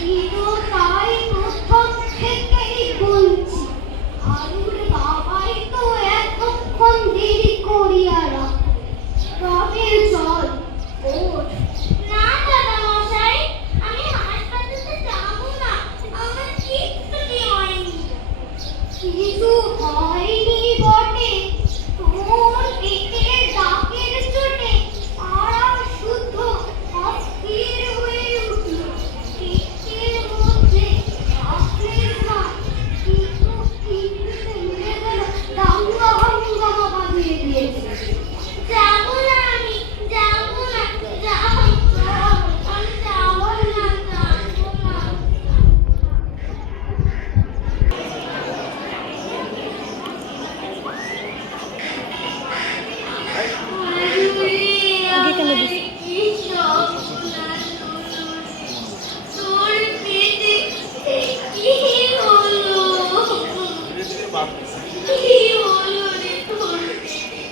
তো তাই প্রথম থেকেই বলছি, আলুর বাবাই তো এতক্ষণ দেরি করিয়া রাখো। তবে চল, ওঠ। না দাদা মশাই, আমি হাসপাতালে যাবো না, আমার কিচ্ছুটি হয়নি। কিছু হয়নি বটে, তোর পেটের ডাকের চোটে পাড়া শুদ্ধ অস্থির হয়ে উঠল। পেটের মধ্যে রাত্রের না কিন্তু টিভিতে মিলে গেল, দাঙ্গা হাঙ্গামা বাঁধিয়ে দিয়েছে। যাবো না, আমি যাবো না, যাবো আমি যাবো না, যাবো না। আগে কেন দিস? কি সর্বনাশ হলো রে। তোর পেটে কি হলো? কি হলো রে তোর পেটে?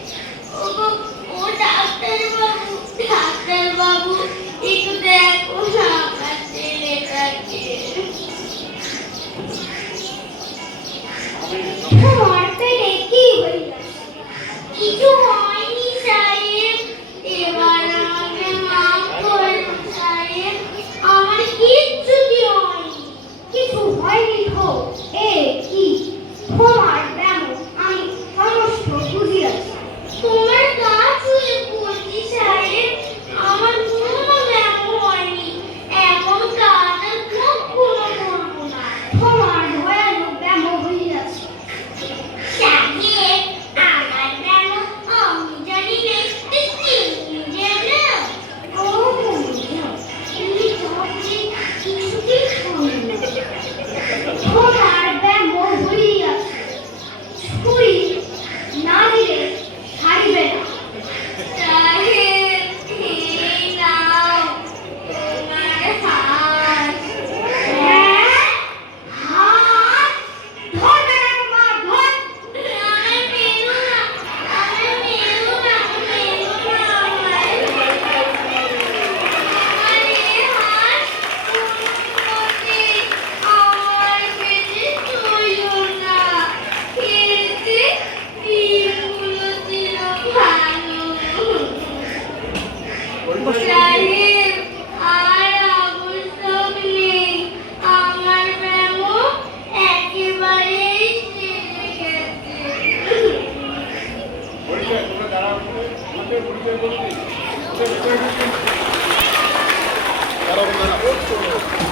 ও ডাক্তারবাবু, ডাক্তারবাবু, একটু দেখো না আমার ছেলেটাকে। তোমার পেটে কি হইয়াছে? কিছু হয়নি সাহেব, এবার আমাকে মাফ করুন সাহেব, আমার কিচ্ছুটি হয়নি। কিছু হয়নি তো এ কি? তোমার ব্যামো আমি সমস্ত বুঝিয়াছি। তোমার গা ছুঁয়ে বলছি সাহেব, আমার কোনো ব্যামো হয়নি, এমন কাজ আর কখনো করবো না। তোমার ভয়ানক ব্যামো হইয়াছে। সাহেব, আমার ব্যামো আমি জানি বেশ, তুমি জানো? ও বন্ধু, তুমি তবে কিছুটি শোনো। তোমার ব্যামো হইয়াছে, ছুরি না দিলে ছাড়িবে না। সাহেব, এই নাও তোমার হাত। হ্যাঁ? হাত ধরবে না তোমার, ধর। আমায় মেরো না, আমায় মেরো না, মেরো না আমায়। আমার এই হাত কোনোমতে আমার পেটে চইলো না। খেতে দিনগুলো ছিল ভালো। সাহেব, আর আবশ্যক নেই, আমার ব্যামো একেবারেই সেরে গেছে। পরিচয় তোমরা যারা আসলে আমাদের পরিচয় করতে দাঁড়াবো দাঁড়াবো